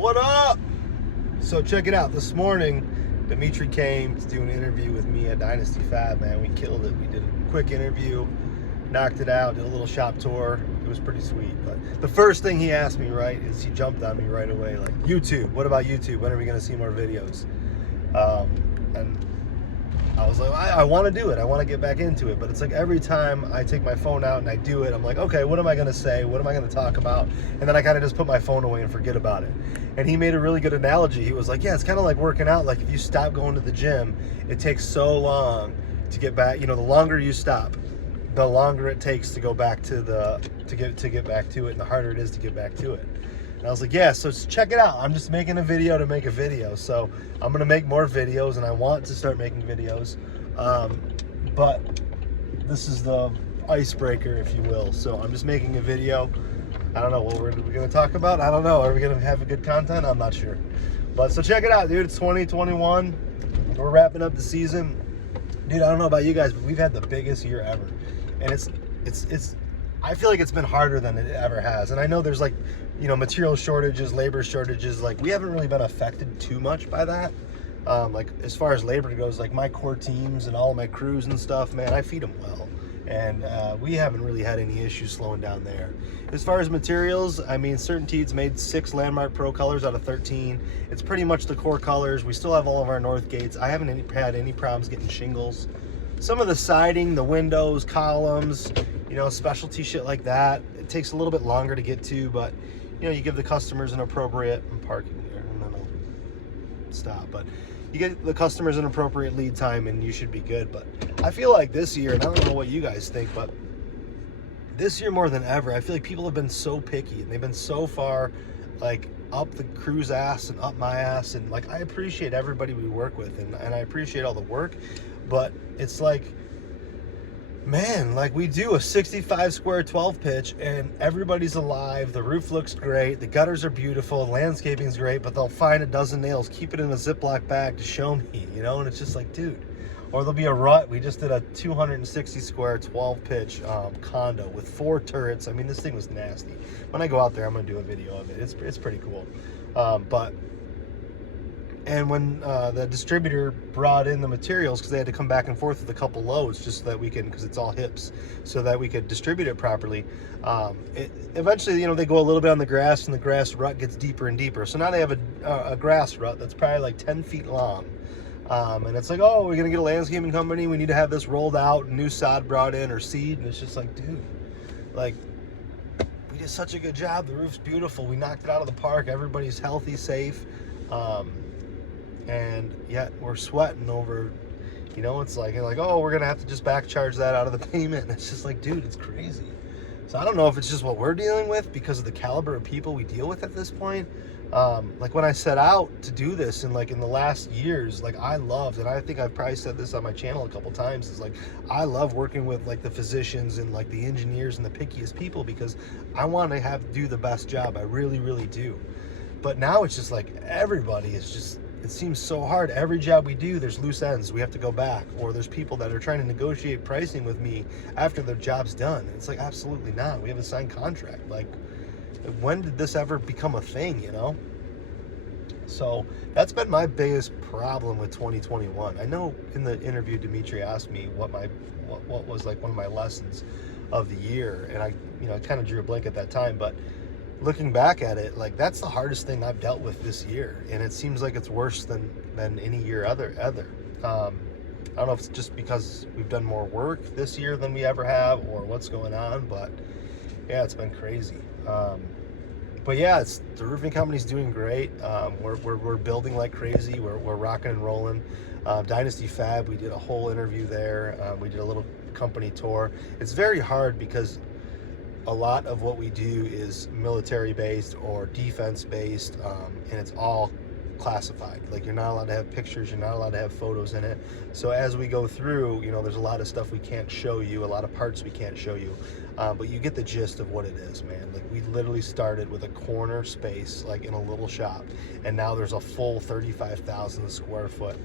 What up? So check it out. This morning, Dimitri came to do an interview with me at Dynasty Fab, man. We killed it. We did a quick interview, knocked it out, did a little shop tour. It was pretty sweet. But the first thing he asked me, right, is he jumped on me right away, like, YouTube, what about YouTube? When are we going to see more videos? And I was like, I want to do it. I want to get back into it. But it's like every time I take my phone out and I do it, I'm like, okay, what am I going to say? What am I going to talk about? And then I kind of just put my phone away and forget about it. And he made a really good analogy. He was like, yeah, it's kind of like working out. Like if you stop going to the gym, it takes so long to get back. You know, the longer you stop, the longer it takes to go back to get back to it, and the harder it is to get back to it. And I was like, yeah, so check it out. I'm just making a video to make a video. So I'm going to make more videos, and I want to start making videos. But this is the icebreaker, if you will. So I'm just making a video. I don't know what we're going to talk about. I don't know. Are we going to have a good content? I'm not sure. But so check it out, dude. It's 2021. We're wrapping up the season. Dude, I don't know about you guys, but we've had the biggest year ever. And it's I feel like it's been harder than it ever has. And I know there's like, you know, material shortages, labor shortages. Like we haven't really been affected too much by that. Like as far as labor goes, like my core teams and all my crews and stuff, man, I feed them well. And we haven't really had any issues slowing down there. As far as materials, I mean, CertainTeed's made 6 Landmark Pro colors out of 13. It's pretty much the core colors. We still have all of our north gates. I haven't had any problems getting shingles. Some of the siding, the windows, columns, you know, specialty shit like that, it takes a little bit longer to get to, but, you know, you give the customers an appropriate, I'm parking here, and then I'll stop, but you get the customers an appropriate lead time and you should be good. But I feel like this year, and I don't know what you guys think, but this year more than ever, I feel like people have been so picky and they've been so far like up the crew's ass and up my ass. And like, I appreciate everybody we work with and I appreciate all the work, but it's like, man, like we do a 65 square 12 pitch and everybody's alive. The roof looks great. The gutters are beautiful. The landscaping's great, but they'll find a dozen nails, keep it in a Ziploc bag to show me, you know? And it's just like, dude, or there'll be a rut. We just did a 260 square 12 pitch condo with 4 turrets. I mean, this thing was nasty. When I go out there, I'm going to do a video of it. It's pretty cool. And when the distributor brought in the materials, because they had to come back and forth with a couple loads just so that we can, because it's all hips, so that we could distribute it properly. Eventually, you know, they go a little bit on the grass, and the grass rut gets deeper and deeper. So now they have a grass rut that's probably like 10 feet long. And it's like, oh, we're going to get a landscaping company. We need to have this rolled out, new sod brought in, or seed. And it's just like, dude, like, we did such a good job. The roof's beautiful. We knocked it out of the park. Everybody's healthy, safe. And yet we're sweating over, you know, it's like, oh, we're going to have to just back charge that out of the payment. And it's just like, dude, it's crazy. So I don't know if it's just what we're dealing with because of the caliber of people we deal with at this point. Like when I set out to do this and like in the last years, like I loved, and I think I've probably said this on my channel a couple times, is like, I love working with like the physicians and like the engineers and the pickiest people because I want to do the best job. I really, really do. But now it's just like everybody is just, it seems so hard. Every job we do, there's loose ends. We have to go back. Or there's people that are trying to negotiate pricing with me after their job's done. And it's like, absolutely not. We have a signed contract. Like, when did this ever become a thing, you know? So that's been my biggest problem with 2021. I know in the interview, Dimitri asked me what was like one of my lessons of the year. And I kind of drew a blank at that time, but looking back at it, like that's the hardest thing I've dealt with this year, and it seems like it's worse than any year other. I don't know if it's just because we've done more work this year than we ever have, or what's going on, but yeah, it's been crazy. But yeah, the roofing company's doing great. We're building like crazy. We're rocking and rolling. Dynasty Fab, we did a whole interview there. We did a little company tour. It's very hard because a lot of what we do is military based or defense based, and it's all classified. Like you're not allowed to have pictures, you're not allowed to have photos in it. So as we go through, you know, there's a lot of stuff we can't show you, a lot of parts we can't show you, but you get the gist of what it is, man. Like we literally started with a corner space, like in a little shop, and now there's a full 35,000 square foot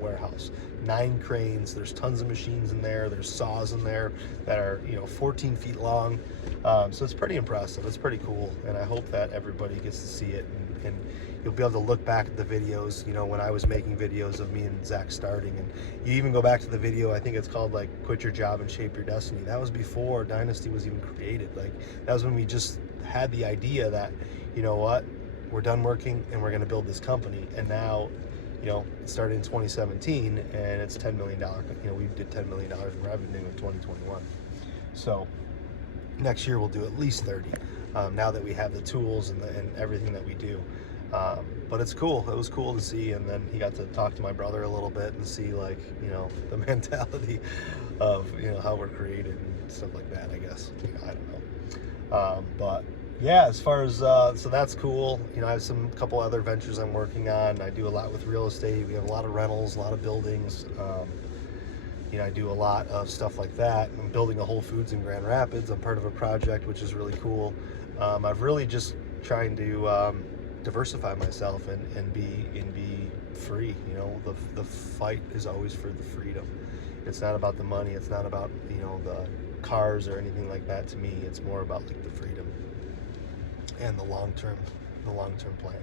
warehouse, 9 cranes, there's tons of machines in there, there's saws in there that are, you know, 14 feet long. So it's pretty impressive, it's pretty cool, and I hope that everybody gets to see it and and you'll be able to look back at the videos, you know, when I was making videos of me and Zach starting, and you even go back to the video, I think it's called like Quit Your Job and Shape Your Destiny. That was before Dynasty was even created. Like, that was when we just had the idea that, you know what, we're done working and we're going to build this company. And now, you know, it started in 2017 and it's $10 million. You know, we did $10 million in revenue in 2021. So next year we'll do at least 30, now that we have the tools and everything that we do. But it's cool. It was cool to see. And then he got to talk to my brother a little bit and see, like, you know, the mentality of, you know, how we're created and stuff like that, I guess. You know, I don't know. But yeah, as far as, so that's cool. You know, I have a couple other ventures I'm working on. I do a lot with real estate. We have a lot of rentals, a lot of buildings. You know, I do a lot of stuff like that. I'm building a Whole Foods in Grand Rapids. I'm part of a project, which is really cool. I've really just trying to diversify myself and be free. You know, the fight is always for the freedom. It's not about the money. It's not about, you know, the cars or anything like that. To me, it's more about like the freedom and the long-term plan.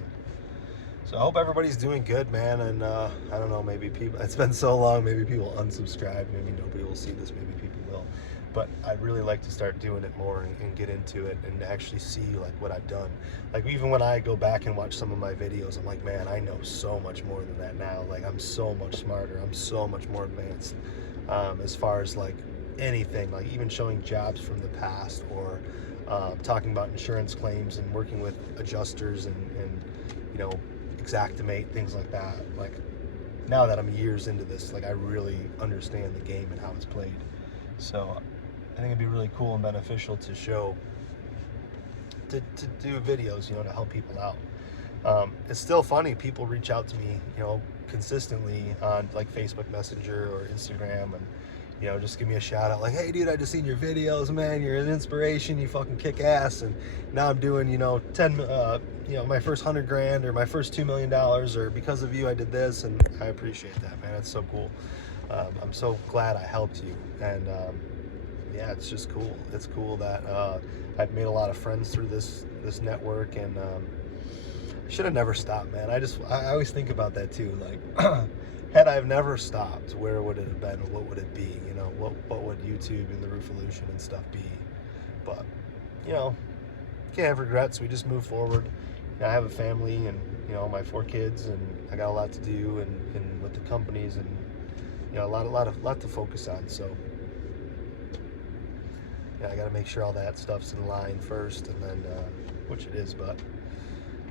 So I hope everybody's doing good, man. And I don't know, maybe people, it's been so long, maybe people unsubscribe, maybe nobody will see this, maybe people will. But I'd really like to start doing it more and get into it and actually see like what I've done. Like, even when I go back and watch some of my videos, I'm like, man, I know so much more than that now. Like, I'm so much smarter. I'm so much more advanced as far as like anything, like even showing jobs from the past, or talking about insurance claims and working with adjusters and you know, Xactimate, things like that. Like, now that I'm years into this, like, I really understand the game and how it's played. So I think it'd be really cool and beneficial to show, to do videos, you know, to help people out. It's still funny, people reach out to me, you know, consistently on like Facebook Messenger or Instagram, and, you know, just give me a shout out like, hey dude, I just seen your videos, man, you're an inspiration, you fucking kick ass, and now I'm doing, you know, you know, my first $100,000 or my first $2 million, or because of you I did this, and I appreciate that, man. It's so cool. I'm so glad I helped you, and yeah, it's just cool. It's cool that I've made a lot of friends through this network, and I should have never stopped, man. I always think about that too, like had I never stopped, where would it have been? What would it be? You know, what would YouTube and the Roofolution and stuff be? But, you know, can't have regrets. We just move forward. You know, I have a family, and, you know, my 4 kids, and I got a lot to do, and with the companies, and, you know, a lot to focus on. So, yeah, I got to make sure all that stuff's in line first, and then, which it is, but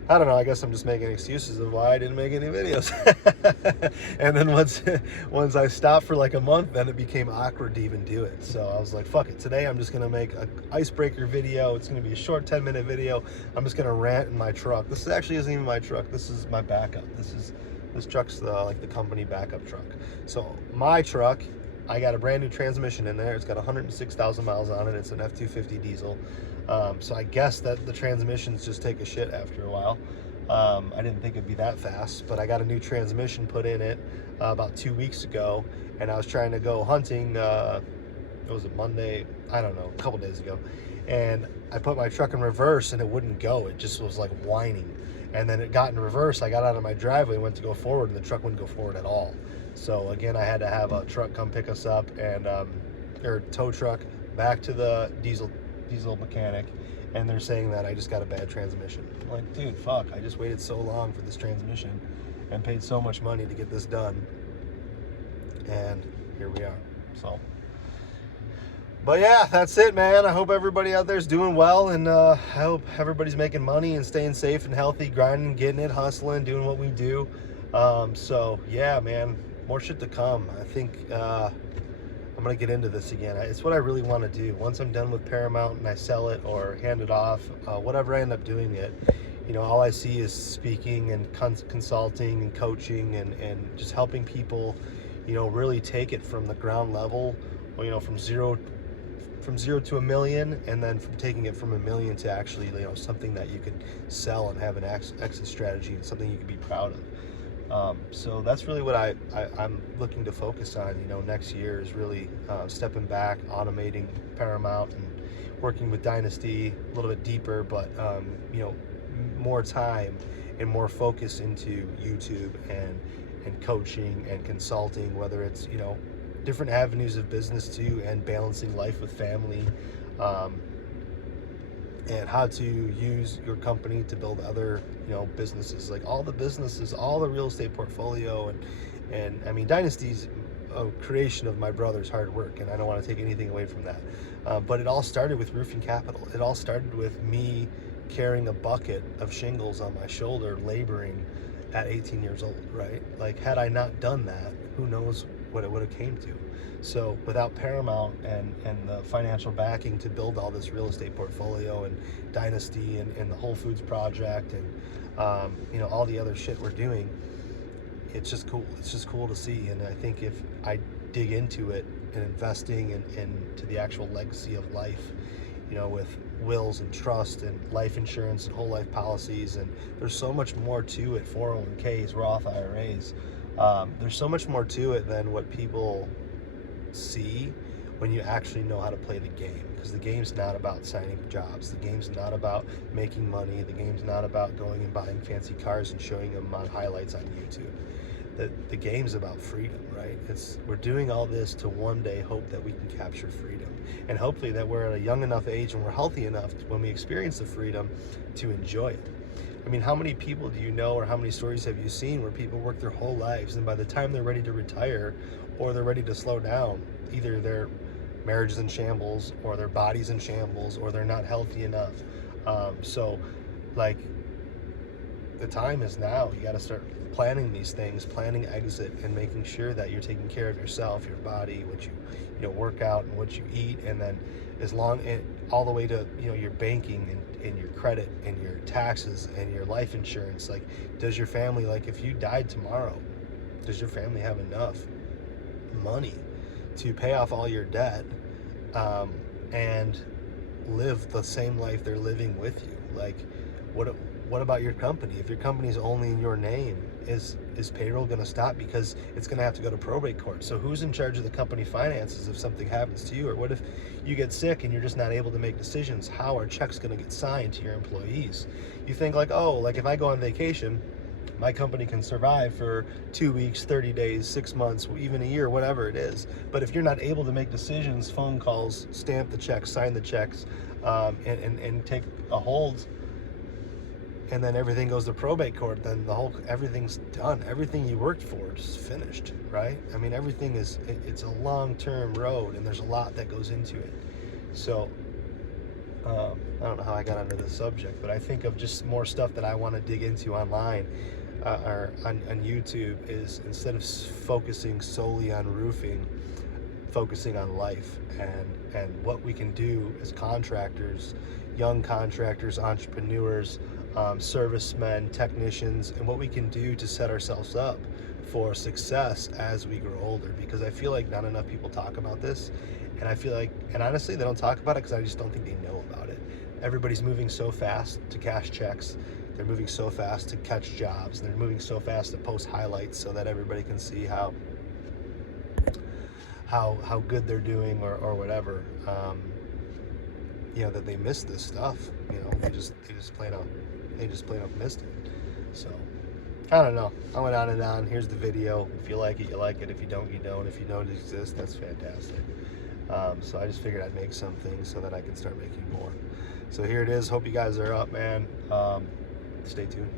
I don't know, I guess I'm just making excuses of why I didn't make any videos. And then once I stopped for like a month, then it became awkward to even do it. So I was like, fuck it. Today I'm just going to make an icebreaker video. It's going to be a short 10-minute video. I'm just going to rant in my truck. This actually isn't even my truck. This is my backup. This truck's like the company backup truck. So my truck, I got a brand new transmission in there. It's got 106,000 miles on it. It's an F-250 diesel. So I guess that the transmissions just take a shit after a while. I didn't think it'd be that fast, but I got a new transmission put in it about 2 weeks ago, and I was trying to go hunting, was it Monday? I don't know, a couple days ago. And I put my truck in reverse and it wouldn't go. It just was like whining. And then it got in reverse. I got out of my driveway, went to go forward, and the truck wouldn't go forward at all. So again, I had to have a truck come pick us up, and or tow truck back to the diesel mechanic, and they're saying that I just got a bad transmission. I'm like, dude, fuck, I just waited so long for this transmission and paid so much money to get this done, and here we are. So, but yeah, that's it, man. I hope everybody out there is doing well, and I hope everybody's making money and staying safe and healthy, grinding, getting it, hustling, doing what we do. So yeah, man, more shit to come. I think I'm gonna get into this again. It's what I really want to do. Once I'm done with Paramount and I sell it or hand it off, whatever I end up doing it, you know, all I see is speaking and consulting and coaching and just helping people, you know, really take it from the ground level, you know, from zero to $1 million, and then from taking it from $1 million to actually, you know, something that you could sell and have an exit strategy and something you can be proud of. So that's really what I'm looking to focus on, you know, next year, is really stepping back, automating Paramount, and working with Dynasty a little bit deeper, but, you know, more time and more focus into YouTube and coaching and consulting, whether it's, you know, different avenues of business too, and balancing life with family, and how to use your company to build other, you know, businesses, like all the businesses, all the real estate portfolio. And I mean, Dynasty's a creation of my brother's hard work, and I don't want to take anything away from that. But it all started with Roofing Capital. It all started with me carrying a bucket of shingles on my shoulder, laboring at 18 years old, right? Like, had I not done that, who knows what it would have came to. So without Paramount and the financial backing to build all this real estate portfolio and Dynasty and the Whole Foods project and you know, all the other shit we're doing, it's just cool. It's just cool to see. And I think if I dig into it and investing and to the actual legacy of life, you know, with wills and trust and life insurance and whole life policies, and there's so much more to it, 401ks, Roth IRAs, there's so much more to it than what people see when you actually know how to play the game. Because the game's not about signing jobs, the game's not about making money, the game's not about going and buying fancy cars and showing them on highlights on YouTube. The game's about freedom, right? We're doing all this to one day hope that we can capture freedom, and hopefully that we're at a young enough age and we're healthy enough when we experience the freedom to enjoy it. I mean, how many people do you know, or how many stories have you seen where people work their whole lives, and by the time they're ready to retire or they're ready to slow down, either their marriage is in shambles, or their body's in shambles, or they're not healthy enough. So like, the time is now. You got to start planning these things, planning exit, and making sure that you're taking care of yourself, your body, what you know, work out and what you eat, and then all the way to, you know, your banking and your credit and your taxes and your life insurance. Like, does your family, like, if you died tomorrow, does your family have enough money to pay off all your debt and live the same life they're living with you? Like, what about your company? If your company's only in your name, is payroll going to stop because it's going to have to go to probate court? So who's in charge of the company finances if something happens to you? Or what if you get sick and you're just not able to make decisions? How are checks going to get signed to your employees? You think like, oh, like if I go on vacation, my company can survive for 2 weeks, 30 days, 6 months, even a year, whatever it is. But if you're not able to make decisions, phone calls, stamp the checks, sign the checks, and take a hold, and then everything goes to probate court, then everything's done. Everything you worked for is finished, right? I mean, it's a long-term road, and there's a lot that goes into it. So I don't know how I got onto this subject, but I think of just more stuff that I want to dig into online or on YouTube, is instead of focusing solely on roofing, focusing on life and what we can do as contractors, young contractors, entrepreneurs, servicemen, technicians, and what we can do to set ourselves up for success as we grow older. Because I feel like not enough people talk about this, and I feel like, and honestly, they don't talk about it because I just don't think they know about it. Everybody's moving so fast to cash checks, they're moving so fast to catch jobs, and they're moving so fast to post highlights so that everybody can see how good they're doing or whatever. You know, that they miss this stuff. You know, they just plain out missed it. So I don't know. I went on and on. Here's the video. If you like it, you like it. If you don't, you don't. If you know it exists, that's fantastic. So I just figured I'd make something so that I can start making more. So here it is. Hope you guys are up, man. Stay tuned.